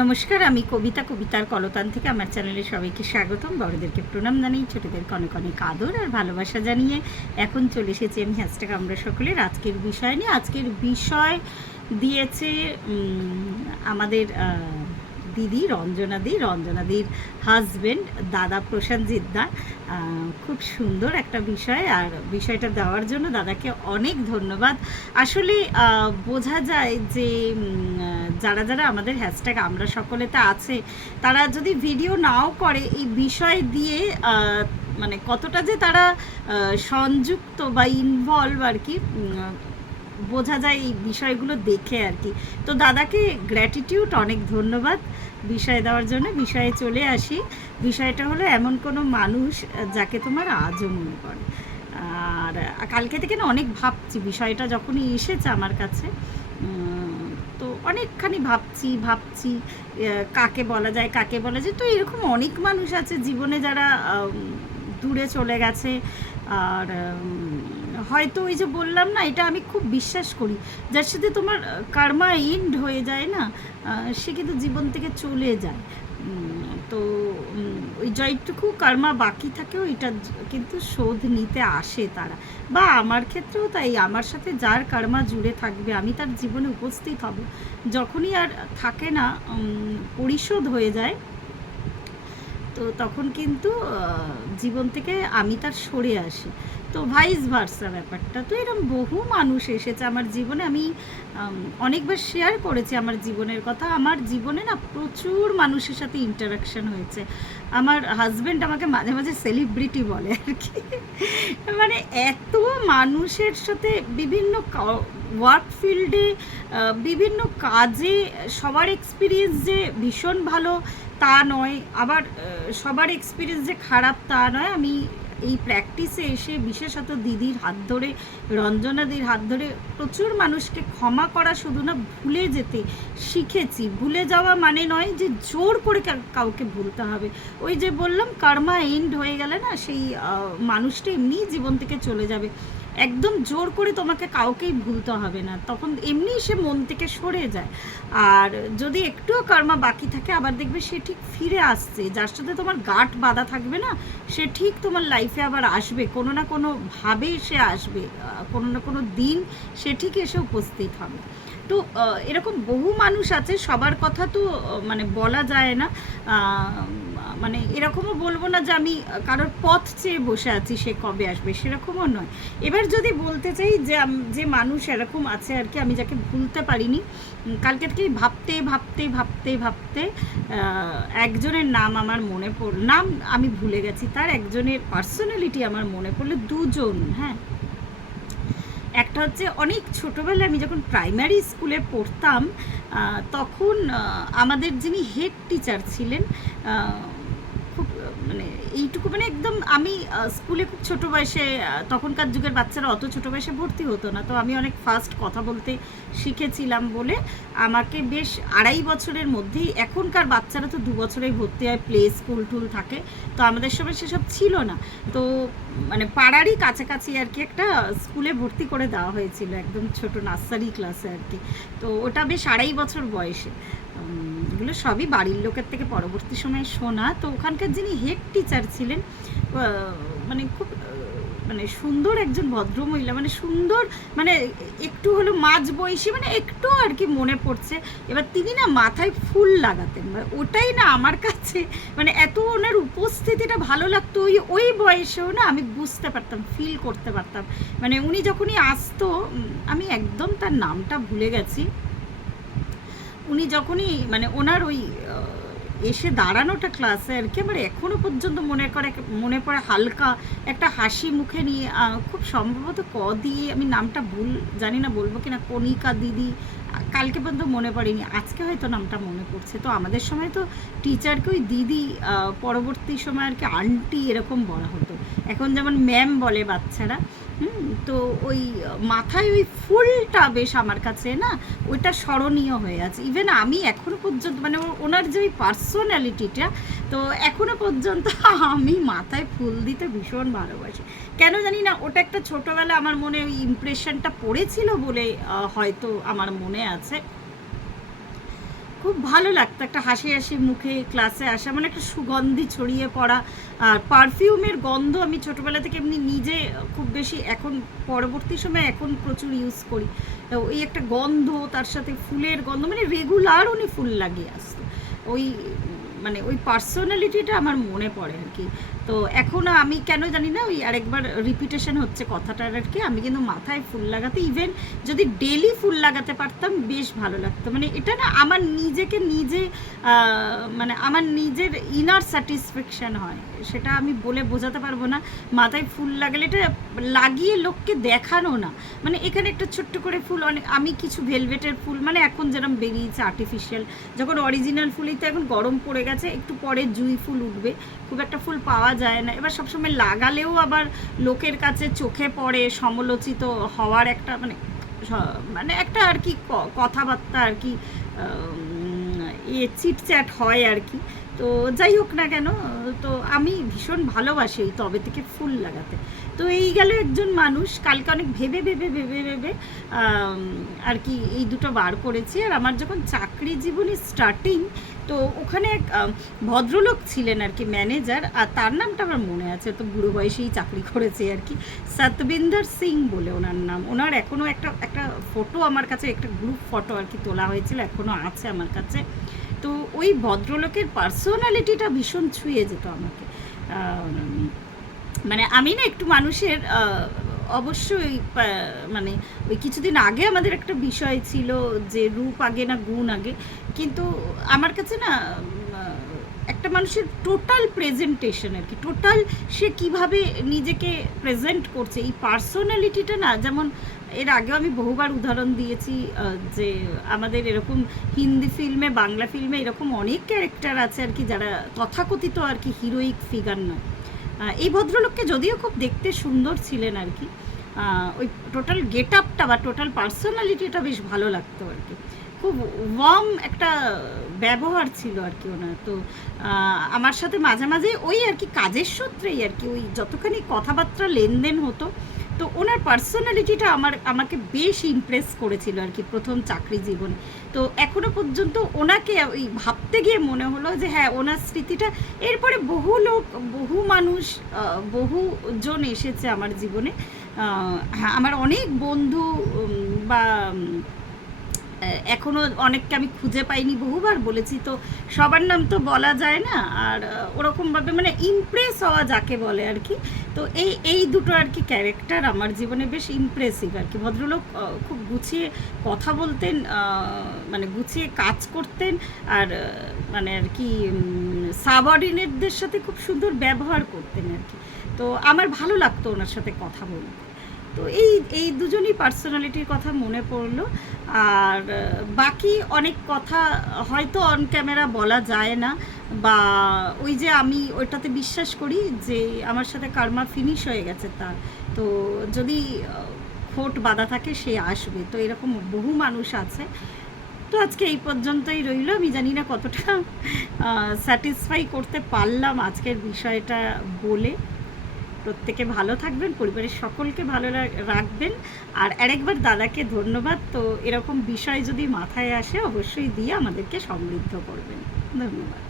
নমস্কার, আমি কবিতা, কবিতার কলতান থেকে আমার চ্যানেলে সবাইকে স্বাগতম। বড়দেরকে প্রণাম জানিয়ে ছোটোদেরকে অনেক অনেক আদর আর ভালোবাসা জানিয়ে এখন চলে এসেছি আমি হ্যাশট্যাগ আমরা সকলের আজকের বিষয় নিয়ে। আজকের বিষয় দিয়েছে আমাদের দিদি রঞ্জনাদির হাজব্যান্ড দাদা প্রশান্তজিৎ দা। খুব সুন্দর একটা বিষয়, আর বিষয়টা দেওয়ার জন্য দাদাকে অনেক ধন্যবাদ। আসলে বোঝা যায় যে যারা যারা আমাদের হ্যাশট্যাগ আমরা সকলেতে আছে তারা যদি ভিডিও নাও করে এই বিষয় দিয়ে মানে কতটা যে তারা সংযুক্ত বা ইনভলভ আর কি বোঝা যায় এই বিষয়গুলো দেখে আর কি। তো দাদাকে গ্র্যাটিটিউড, অনেক ধন্যবাদ বিষয় দেওয়ার জন্য। বিষয়ে চলে আসি। বিষয়টা হলো এমন কোনো মানুষ যাকে তোমার আজও মনে পড়ে। আর কালকে থেকে না অনেক ভাবছি, বিষয়টা যখনই এসেছে আমার কাছে তো অনেকখানি ভাবছি কাকে বলা যায়। তো এরকম অনেক মানুষ আছে জীবনে যারা দূরে চলে গেছে। আর হয়তো ওই যে বললাম না, এটা আমি খুব বিশ্বাস করি, যার সাথে তোমার কার্মা এন্ড হয়ে যায় না, সে কিন্তু জীবন থেকে চলে যায়। তো ওই যতটুকু কার্মা বাকি থাকেও এটা কিন্তু শোধ নিতে আসে তারা। বা আমার ক্ষেত্রেও তাই, আমার সাথে যার কার্মা জুড়ে থাকবে আমি তার জীবনে উপস্থিত হব। যখনই আর থাকে না, পরিশোধ হয়ে যায়, তো তখন কিন্তু জীবন থেকে আমি তার সরে আসি। তো ভাইস ভার্সা ব্যাপারটা। তো এরকম বহু মানুষ এসেছে আমার জীবনে। আমি অনেকবার শেয়ার করেছি আমার জীবনের কথা। আমার জীবনে না প্রচুর মানুষের সাথে ইন্টারাকশান হয়েছে। আমার হাজব্যান্ড আমাকে মাঝে মাঝে সেলিব্রিটি বলে আর কি। মানে এত মানুষের সাথে বিভিন্ন ওয়ার্ক ফিল্ডে বিভিন্ন কাজে সবার এক্সপিরিয়েন্স যে ভীষণ ভালো তা নয়, আবার সবার এক্সপিরিয়েন্স যে খারাপ তা নয়। আমি এই প্র্যাকটিসে এসে বিশেষত দিদির হাত ধরে, রঞ্জনাদির হাত ধরে প্রচুর মানুষকে ক্ষমা করা শুধু না, ভুলে যেতে শিখেছি। ভুলে যাওয়া মানে নয় যে জোর করে কাউকে ভুলতে হবে। ওই যে বললাম কার্মা এন্ড হয়ে গেলে না, সেই মানুষটা এমনিই জীবন থেকে চলে যাবে। একদম জোর করে তোমাকে কাউকেই ভুলতে হবে না, তখন এমনিই সে মন থেকে সরে যায়। আর যদি একটুও কর্মা বাকি থাকে, আবার দেখবে সে ঠিক ফিরে আসছে। যার সাথে তোমার গাঁট বাঁধা থাকবে না, সে ঠিক তোমার লাইফে আবার আসবে, কোনো না কোনো ভাবে সে আসবে, কোনো না কোনো দিন সে ঠিক এসে উপস্থিত হবে। তো এরকম বহু মানুষ আছে, সবার কথা তো মানে বলা যায় না। মানে এরকমও বলবো না যে আমি কারোর পথ চেয়ে বসে আছি সে কবে আসবে, সেরকমও নয়। এবার যদি বলতে চাই যে মানুষ এরকম আছে আর কি, আমি যাকে ভুলতে পারিনি, কালকে থেকেই ভাবতে একজনের নাম আমার মনে নাম আমি ভুলে গেছি, তার একজনের পার্সোনালিটি আমার মনে পড়লো। দুজন, হ্যাঁ। একটা হচ্ছে অনেক ছোটোবেলায় আমি যখন প্রাইমারি স্কুলে পড়তাম, তখন আমাদের যিনি হেড টিচার ছিলেন, খুব মানে এইটুকু, মানে একদম আমি স্কুলে খুব ছোটো বয়সে, তখনকার যুগের বাচ্চারা অত ছোটো বয়সে ভর্তি হতো না, তো আমি অনেক ফাস্ট কথা বলতে শিখেছিলাম বলে আমাকে বেশ 2.5 বছরের মধ্যেই, এখনকার বাচ্চারা তো 2 বছরেই ভর্তি হয়, প্লে স্কুল টুল থাকে, তো আমাদের সময় সেসব ছিল না। তো মানে পাড়ারই কাছাকাছি আর কি একটা স্কুলে ভর্তি করে দেওয়া হয়েছিল, একদম ছোট নার্সারি ক্লাসে আর কি। তো ওটা বেশ 2.5 বছর বয়সে। এগুলো সবই বাড়ির লোকের থেকে পরবর্তী সময়ে শোনা। তো ওখানকার যিনি হেড টিচার ছিলেন, মানে খুব মানে সুন্দর একজন ভদ্রমহিলা, মানে সুন্দর, মানে একটু হলো মাঝ বয়সী, মানে একটু আর কি মনে পড়ছে। এবার তিনি না মাথায় ফুল লাগাতেন, ওটাই না আমার কাছে মানে এত ওনার উপস্থিতিটা ভালো লাগতো। ওই বয়সেও না আমি বুঝতে পারতাম, ফিল করতে পারতাম। মানে উনি যখনই আসতো, আমি একদম তার নামটা ভুলে গেছি, উনি যখনই মানে ওনার ওই এসে দাঁড়ানোটা ক্লাসে আর কি, আমার এখনও পর্যন্ত মনে পড়ে হালকা একটা হাসি মুখে নিয়ে, খুব সম্ভবত দিয়ে, আমি নামটা ভুল জানি না বলবো কিনা, কণিকা দিদি, কালকে পর্যন্ত মনে পড়েনি, আজকে হয়তো নামটা মনে পড়ছে। তো আমাদের সময় তো টিচারকে ওই দিদি, পরবর্তী সময় আর কি আন্টি এরকম বলা হতো, এখন যেমন ম্যাম বলে বাচ্চারা। তো ওই মাথায় ওই ফুলটা বেশ আমার কাছে না ওইটা স্মরণীয় হয়ে আছে। ইভেন আমি এখনও পর্যন্ত মানে ওনার যে ওই পার্সোনালিটিটা, তো এখনও পর্যন্ত আমি মাথায় ফুল দিতে ভীষণ ভালোবাসি। কেন জানি না, ওটা একটা ছোটোবেলা আমার মনে ওই ইমপ্রেশনটা পড়েছিল বলে হয়তো আমার মনে আছে। খুব ভালো লাগতো, একটা হাসি হাসি মুখে ক্লাসে আসা, মানে একটা সুগন্ধি ছড়িয়ে পড়া। আর পারফিউমের গন্ধ আমি ছোটোবেলা থেকে এমনি নিজে খুব বেশি, এখন পরবর্তী সময় এখন প্রচুর ইউজ করি। তো ওই একটা গন্ধ, তার সাথে ফুলের গন্ধ, মানে রেগুলার উনি ফুল লাগিয়ে আসতো। ওই মানে ওই পার্সোনালিটিটা আমার মনে পড়ে আর কি। তো এখনও আমি কেন জানি না ওই আরেকবার রিপিটেশন হচ্ছে কথাটার আর কি, আমি কিন্তু মাথায় ফুল লাগাতে, ইভেন যদি ডেলি ফুল লাগাতে পারতাম বেশ ভালো লাগতো। মানে এটা না আমার নিজেকে নিজে মানে আমার নিজের ইনার স্যাটিসফ্যাকশান হয়, সেটা আমি বলে বোঝাতে পারবো না। মাথায় ফুল লাগালে এটা লাগিয়ে লোককে দেখানো না, মানে এখানে একটা ছোট্ট করে ফুল, অনেক আমি কিছু ভেলভেটের ফুল, মানে এখন যেরকম বেরিয়েছে আর্টিফিশিয়াল, যখন অরিজিনাল ফুলই তো এখন গরম পড়ে গেছে, একটু পরে জুঁই ফুল উঠবে, খুব একটা ফুল পাওয়া যায় না। এবার সবসময় লাগালেও আবার লোকের কাছে চোখে পড়ে, সমালোচিত হওয়ার একটা মানে মানে একটা আর কি কথাবার্তা আর কি, চিটচ্যাট হয় আর কি। তো যাই হোক না কেন, তো আমি ভীষণ ভালোবাসি এই তবে থেকে ফুল লাগাতে। তো এই গেল একজন মানুষ। কালকে অনেক ভেবে ভেবে ভেবে ভেবে আর কি এই দুটো বার করেছি। আর আমার যখন চাকরি জীবনে স্টার্টিং, তো ওখানে এক ভদ্রলোক ছিলেন আর কি, ম্যানেজার, আর তার নামটা আমার মনে আছে, তো বুড়ো বয়সেই চাকরি করেছে আর কি, সতবিন্দর সিং বলে ওনার নাম। ওনার এখনও একটা একটা ফটো আমার কাছে, একটা গ্রুপ ফটো আর কি তোলা হয়েছিল, এখনও আছে আমার কাছে। তো ওই ভদ্রলোকের পার্সোনালিটিটা ভীষণ ছুঁয়ে যেত আমাকে। মানে আমি না একটু মানুষের অবশ্যই মানে ওই কিছুদিন আগে আমাদের একটা বিষয় ছিল যে রূপ আগে না গুণ আগে, কিন্তু আমার কাছে না একটা মানুষের টোটাল প্রেজেন্টেশন আর কি, টোটাল সে কিভাবে নিজেকে প্রেজেন্ট করছে, এই পার্সোনালিটিটা না, যেমন এর আগেও আমি বহুবার উদাহরণ দিয়েছি যে আমাদের এরকম হিন্দি ফিল্মে, বাংলা ফিল্মে এরকম অনেক ক্যারেক্টার আছে আর কি, যারা তথাকথিত আর কি হিরোইক ফিগার নয়। এই ভদ্রলোককে যদিও খুব দেখতে সুন্দর ছিলেন আর কি, ওই টোটাল গেট আপটা বা টোটাল পার্সোনালিটিটা বেশ ভালো লাগতো আর কি, খুব ওয়ার্ম একটা ব্যবহার ছিল আর কি ওনার। তো আমার সাথে মাঝে মাঝে ওই আর কি কাজের সূত্রেই আর কি ওই যতখানি কথাবার্তা লেনদেন হতো, তো ওনার পার্সোনালিটিটা আমাকে বেশ ইমপ্রেস করেছিল আর কি প্রথম চাকরি জীবনে। তো এখনও পর্যন্ত ওনাকে ওই ভাবতে গিয়ে মনে হলো যে হ্যাঁ, ওনার স্মৃতিটা, এরপরে বহু লোক, বহু মানুষ, বহুজন এসেছে আমার জীবনে। হ্যাঁ, আমার অনেক বন্ধু বা এখনও অনেককে আমি খুঁজে পাইনি, বহুবার বলেছি, তো সবার নাম তো বলা যায় না। আর ওরকমভাবে মানে ইমপ্রেস হওয়া যাকে বলে আর কি, তো এই দুটো আর কি ক্যারেক্টার আমার জীবনে বেশ ইমপ্রেসিভ আর কি। ভদ্রলোক খুব গুছিয়ে কথা বলতেন, মানে গুছিয়ে কাজ করতেন, আর মানে আর কি সাবঅর্ডিনেটদের সাথে খুব সুন্দর ব্যবহার করতেন আর কি। তো আমার ভালো লাগতো ওনার সাথে কথা বলতে। তো এই দুজনই পার্সোনালিটির কথা মনে পড়লো। আর বাকি অনেক কথা হয়তো অন ক্যামেরা বলা যায় না, বা ওই যে আমি ওইটাতে বিশ্বাস করি যে আমার সাথে কার্মা ফিনিশ হয়ে গেছে তার, তো যদি খোট বাঁধা থাকে সে আসবে, তো এরকম বহু মানুষ আছে। তো আজকে এই পর্যন্তই রইল। আমি জানি না কতটা স্যাটিসফাই করতে পারলাম আজকের বিষয়টা বলে। প্রত্যেকে ভালো থাকবেন, পরিবারের সকলকে ভালো রাখবেন, আর আরেকবার দাদাকে ধন্যবাদ। তো এরকম বিষয় যদি মাথায় আসে অবশ্যই দিয়ে আমাদেরকে সমৃদ্ধ করবেন। ধন্যবাদ।